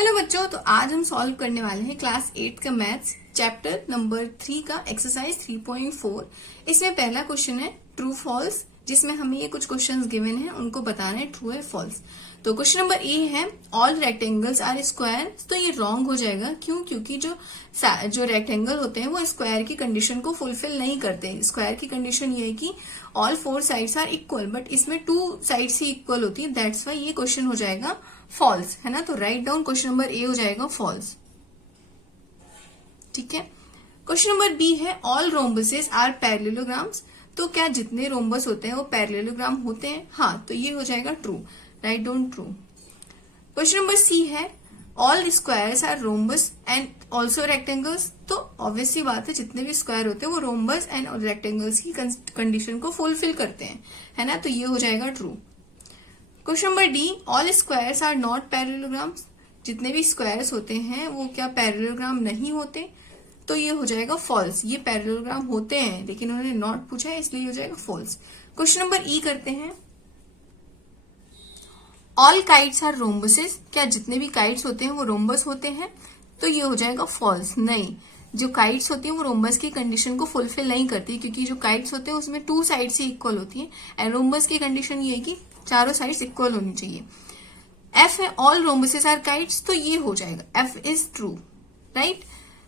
Hello बच्चों, तो आज हम सॉल्व करने वाले हैं क्लास 8 का मैथ्स चैप्टर नंबर 3 का एक्सरसाइज 3.4। इसमें पहला क्वेश्चन है ट्रू फॉल्स, जिसमें हमें ये कुछ क्वेश्चंस गिवन हैं, उनको बताना है ट्रू है फॉल्स। तो क्वेश्चन नंबर ए है ऑल रेक्टेंगल्स आर स्क्वायर। तो ये रॉन्ग हो जाएगा, क्यों? क्योंकि जो रेक्टेंगल होते हैं वो स्क्वायर की कंडीशन को फुलफिल नहीं करते। स्क्वायर की कंडीशन ये है कि all 4 sides are equal, but इसमें 2 साइड्स ही इक्वल होती है। दैट्स वाई ये क्वेश्चन हो जाएगा फॉल्स, है ना। तो right down question number A हो जाएगा फॉल्स। ठीक है। क्वेश्चन नंबर बी है ऑल रोम्बसेस आर पैरेललोग्राम्स। तो क्या जितने रोम्बस होते हैं वो पैरेललोग्राम होते हैं? हाँ, तो ये हो जाएगा true. Write down true. Question number C है all squares are rhombus and also rectangles. तो ऑब्वियसली बात है, जितने भी स्क्वायर होते हैं वो रोम्बस एंड रेक्टेंगल्स की कंडीशन को फुलफिल करते हैं, है ना। तो ये हो जाएगा true. Question number D all squares are not parallelograms. जितने भी स्क्वायर्स होते हैं वो क्या पैरेललोग्राम नहीं होते? तो ये हो जाएगा फॉल्स। ये पैरेललोग्राम होते हैं, लेकिन उन्होंने नॉट पूछा है, इसलिए हो जाएगा फॉल्स। क्वेश्चन नंबर ई करते हैं ऑल काइट्स आर रोम्बसेस। क्या जितने भी काइट्स होते हैं वो रोम्बस होते हैं? तो ये हो जाएगा फॉल्स। नहीं, जो काइट्स होती है वो रोम्बस की कंडीशन को फुलफिल नहीं करती, क्योंकि जो काइट्स होते हैं उसमें 2 साइड्स ही इक्वल होती है, एंड रोम्बस की कंडीशन ये है कि चारों साइड्स इक्वल होनी चाहिए। एफ है ऑल रोम्बसेस आर काइट्स। तो ये हो जाएगा F is true. Right.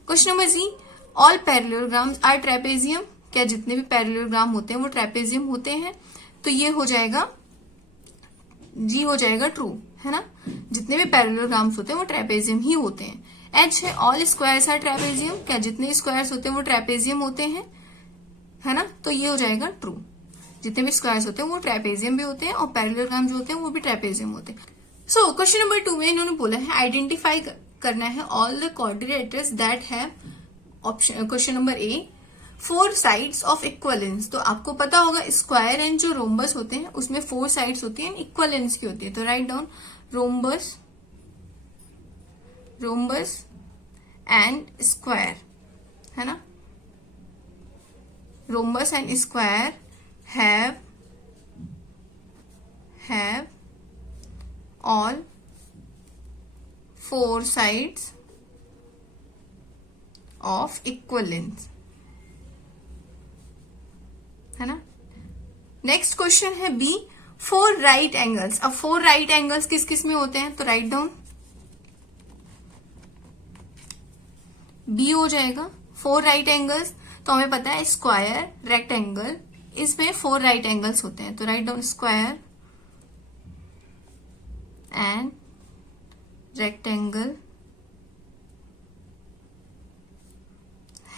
Question number G all parallelograms are trapezium. क्या जितने भी पैरेललोग्राम होते हैं वो ट्रेपेजियम होते हैं? तो ये हो जाएगा जी, हो जाएगा ट्रू, है ना। जितने भी पैरेललोग्राम्स होते हैं वो ट्रेपेजियम ही होते हैं। एच है ऑल स्क्वायर्स आर ट्रेपेजियम। क्या जितने स्क्वायर्स होते हैं वो ट्रेपेजियम होते हैं, है ना। तो ये हो जाएगा ट्रू। जितने भी स्क्वायर्स होते हैं वो ट्रेपेजियम भी होते हैं, और पैरेललोग्राम जो होते हैं वो भी ट्रेपेजियम होते हैं। सो क्वेश्चन नंबर 2 में इन्होंने बोला है आइडेंटिफाई करना है ऑल द क्वाड्रिलेटरल्स दैट है option. Question number A 4 sides of equal length. तो आपको पता होगा स्क्वायर एंड जो रोम्बस होते हैं उसमें 4 साइड्स होती हैं, इक्वल लेंथ की होती है। तो right down rhombus and square, है ना। Rhombus and square have all 4 sides of equal length, है ना। नेक्स्ट क्वेश्चन है बी 4 राइट एंगल्स। अब 4 राइट एंगल्स किस किस में होते हैं? तो राइट डाउन बी हो जाएगा 4 राइट एंगल्स। तो हमें पता है स्क्वायर, रेक्टेंगल, इसमें 4 राइट एंगल्स होते हैं। तो right down square and rectangle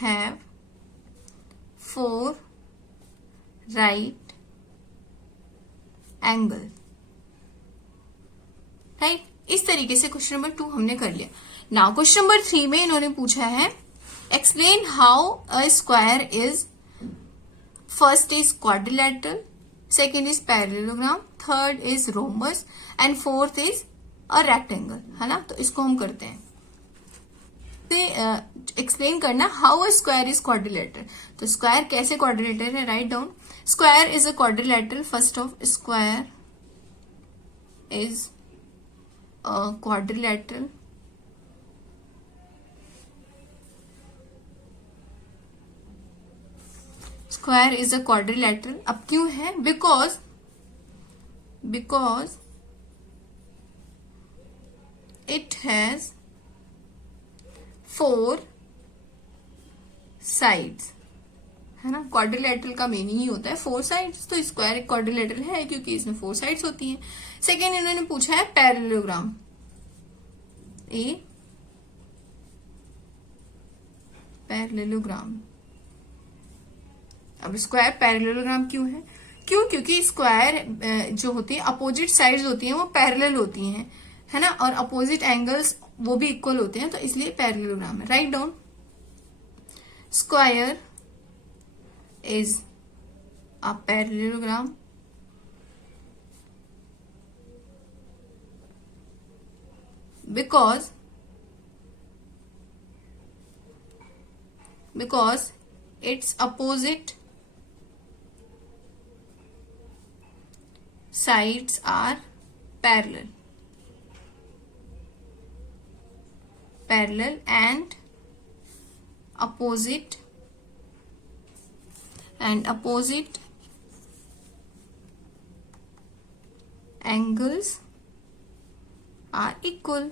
have 4 right angle. Right. इस तरीके से क्वेश्चन नंबर 2 हमने कर लिया। नाउ क्वेश्चन नंबर 3 में इन्होंने पूछा है explain how a square is. First is quadrilateral, second is parallelogram, third is rhombus and fourth is a rectangle, है ना। तो इसको हम करते हैं। एक्सप्लेन करना how a square is quadrilateral. तो स्क्वायर कैसे क्वाड्रिलेटरल है? Write down square is a quadrilateral. First of square is a quadrilateral square is a quadrilateral. अब क्यों है? बिकॉज इट हैज 4 साइड्स, है ना। क्वाड्रिलेटरल का मीनिंग ही होता है 4 साइड्स। तो स्क्वायर एक क्वाड्रिलेटरल है क्योंकि इसमें 4 साइड्स होती हैं। सेकेंड इन्होंने पूछा है पैरेललोग्राम। A parallelogram. अब स्क्वायर पैरेललोग्राम क्यों है? क्योंकि स्क्वायर जो होती है अपोजिट साइड्स होती हैं वो पैरेलल होती हैं, है ना, और अपोजिट एंगल्स वो भी इक्वल होते हैं, तो इसलिए पैरेललोग्राम है। Write down square is a parallelogram because its opposite sides are parallel. Parallel and opposite angles are equal.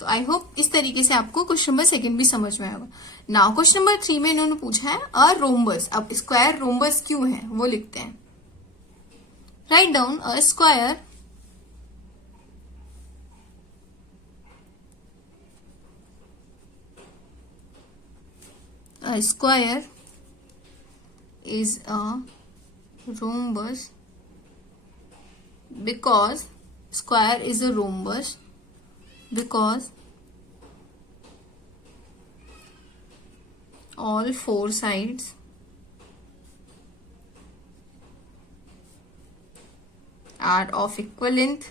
तो आई होप इस तरीके से आपको क्वेश्चन नंबर 2 भी समझ में आएगा। नाउ क्वेश्चन नंबर 3 में इन्होंने पूछा है अ रोम्बस। अब स्क्वायर रोम्बस क्यों है वो लिखते हैं। Write down a square is a rhombus because square is a rhombus because all four sides are of equal length,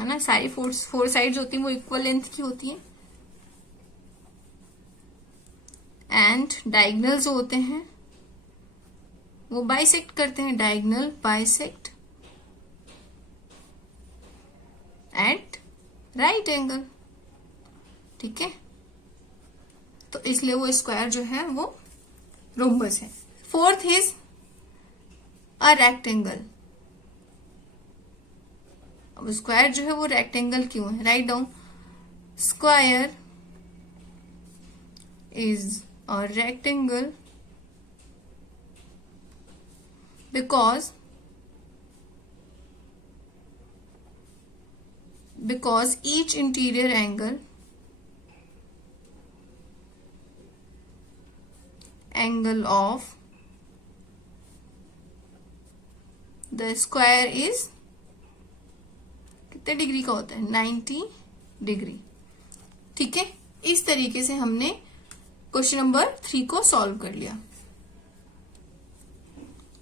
है ना। सारी फोर साइड्स होती हैं वो इक्वल लेंथ की होती है। एंड डायगनल जो होते हैं वो बाइसेक्ट करते हैं, diagonal bisect at right angle, ठीक है। तो इसलिए वो स्क्वायर जो है वो रोम्बस है। Fourth is a rectangle. अब स्क्वायर जो है वो रेक्टेंगल क्यों है। Write down square is a rectangle because each interior angle of the square is कितने डिग्री का होता है 90 डिग्री, ठीक है। इस तरीके से हमने क्वेश्चन नंबर 3 को सॉल्व कर लिया।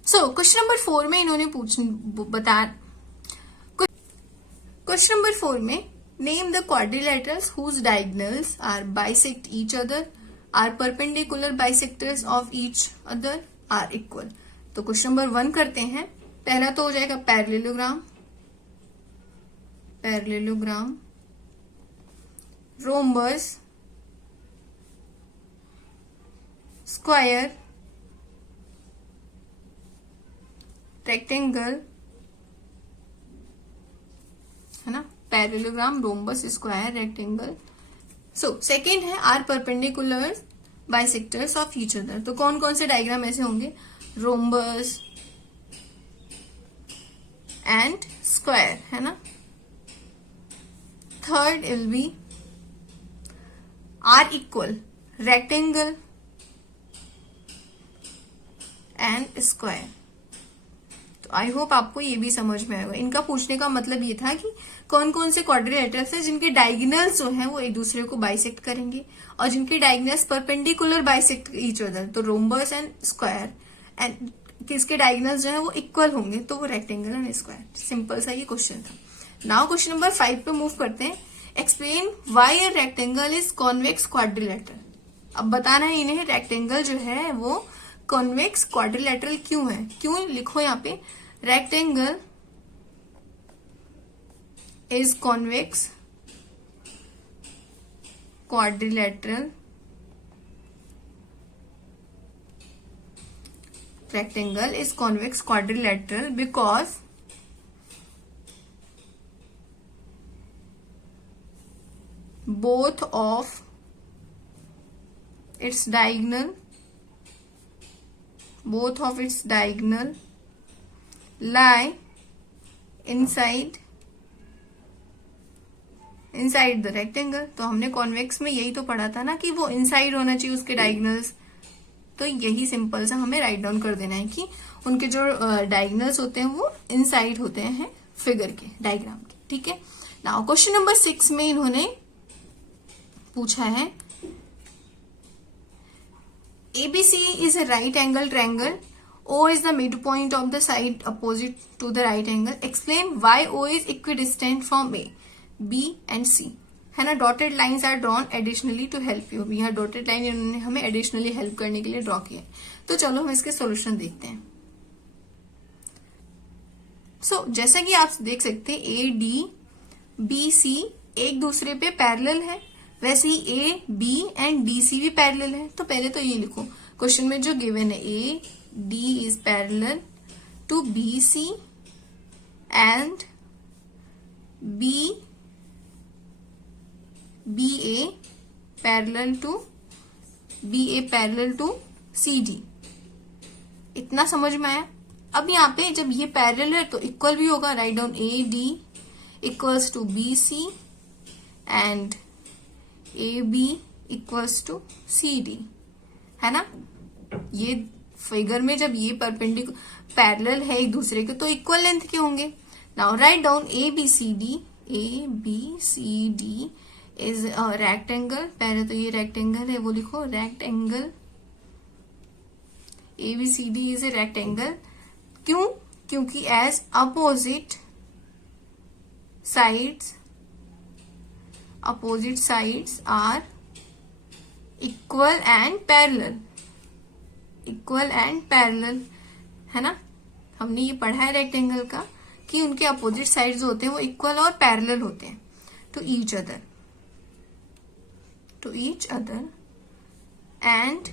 क्वेश्चन नंबर 4 में इन्होंने क्वेश्चन नंबर 4 में name the quadrilaterals whose diagonals are bisect each other are perpendicular bisectors of each other are equal. तो क्वेश्चन नंबर 1 करते हैं। पहला तो हो जाएगा पैरेललोग्राम रोम्बस स्क्वायर रेक्टेंगल, है ना। Parallelogram rhombus square rectangle. Second है are perpendicular bisectors of each other. तो कौन कौन से डायग्राम ऐसे होंगे रोम्बस एंड स्क्वायर, है ना। Third will be are equal rectangle and square. I hope आपको ये भी समझ में आएगा। इनका पूछने का मतलब ये था कि कौन कौन से क्वाड्रिलेटरल्स हैं जिनके डायगोनल्स जो हैं वो एक दूसरे को बाइसेक्ट करेंगे और जिनके diagonals perpendicular bisect each other, तो रोम्बस एंड स्क्वायर, एंड किसके डायगोनल्स जो है वो इक्वल होंगे तो वो रेक्टेंगल एंड स्क्वायर। सिंपल सा ये क्वेश्चन था। नाउ क्वेश्चन नंबर 5 पे मूव करते हैं। Explain why a rectangle is convex quadrilateral. अब बताना है इन्हें रेक्टेंगल जो है वो कॉन्वेक्स क्वाड्रिलेटरल क्यों है। क्यों लिखो यहाँ पे rectangle is convex quadrilateral because both of its diagonal lie inside the rectangle. तो हमने कॉन्वेक्स में यही तो पढ़ा था ना कि वो इनसाइड होना चाहिए उसके डायगोनल्स। तो यही सिंपल सा हमें राइट डाउन कर देना है कि उनके जो डायगोनल्स होते हैं वो इनसाइड होते हैं फिगर के, डायग्राम के, ठीक है। नाउ क्वेश्चन नंबर 6 में इन्होंने पूछा है ABC is a right angle triangle. O is the midpoint of the side opposite to the right angle. Explain why O is equidistant from A, B and C. है ना। Dotted lines are drawn additionally to help you. यहाँ dotted line इन्होंने हमें additionally help करने के लिए draw किया है। तो चलो हम इसके सॉल्यूशन देखते हैं। जैसा कि आप देख सकते हैं AD बी सी एक दूसरे पे पैरेलल है, वैसे ही A B and D C भी पैरेलल है। तो पहले तो ये लिखो, क्वेश्चन में जो गिवन है A D is parallel to B C and B A parallel to C D. इतना समझ में आया। अब यहाँ पे जब ये पैरेलल है तो इक्वल भी होगा, write down A D equals to B C and A B equals to C D, है ना। ये फिगर में जब ये परपेंडिकुलर पैरेलल है एक दूसरे के तो इक्वल लेंथ के होंगे। Now write down A B C D is a rectangle. पहले तो ये रेक्टेंगल है वो लिखो, rectangle A B C D is a rectangle. क्यों? क्योंकि as opposite sides are equal and parallel, है ना। हमने ये पढ़ा है रेक्टेंगल का कि उनके अपोजिट साइड्स जो होते हैं वो इक्वल और पैरेलल होते हैं to each other and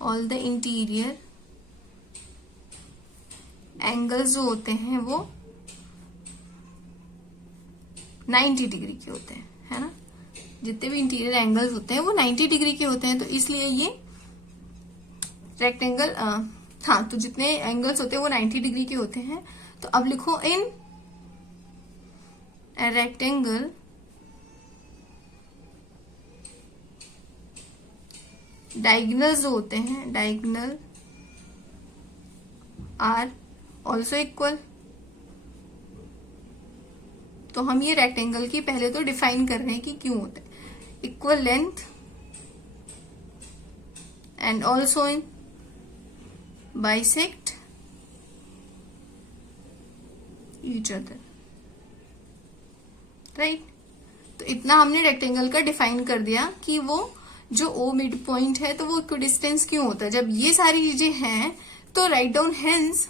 all the interior angles जो होते हैं वो 90 डिग्री के होते हैं, है ना। जितने भी इंटीरियर एंगल्स होते हैं वो 90 डिग्री के होते हैं, तो इसलिए ये रेक्टेंगल हाँ, तो जितने एंगल्स होते हैं वो 90 डिग्री के होते हैं। तो अब लिखो इन रेक्टेंगल डायगोनल्स जो होते हैं, डायगोनल आर ऑल्सो इक्वल। तो हम ये रेक्टेंगल की पहले तो डिफाइन कर रहे हैं कि क्यों होता है। Equal length and also in bisect each other, right. तो इतना हमने रेक्टेंगल का डिफाइन कर दिया कि वो जो ओ मिड पॉइंट है तो वो इक्विडिस्टेंस क्यों होता है। जब ये सारी चीजें हैं तो right down hence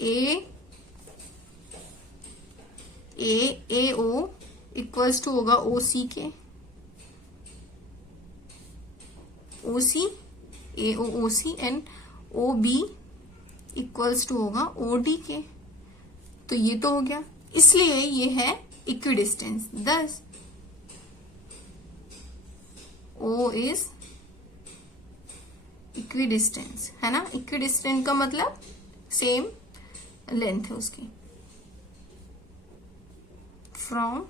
A O equals to होगा ओ सी के, O C A O C and O B equals to होगा ओ डी के। तो ये तो हो गया, इसलिए ये है equidistance. thus O is equidistance, है ना। इक्विडिस्टेंस का मतलब सेम लेंथ है उसकी from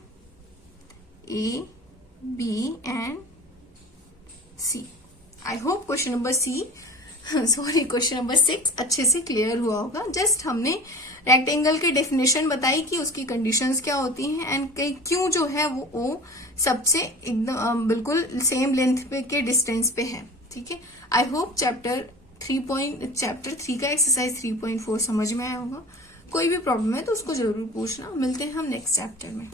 A B and C. I hope question number question number 6 अच्छे से क्लियर हुआ होगा। जस्ट हमने रेक्टेंगल की डेफिनेशन बताई कि उसकी कंडीशंस क्या होती हैं एंड क्यों जो है वो ओ सबसे एकदम बिल्कुल सेम लेंथ पे के डिस्टेंस पे है, ठीक है। आई होप चैप्टर 3 का एक्सरसाइज 3.4 समझ में आया होगा। कोई भी प्रॉब्लम है तो उसको जरूर पूछना। मिलते हैं हम नेक्स्ट चैप्टर में।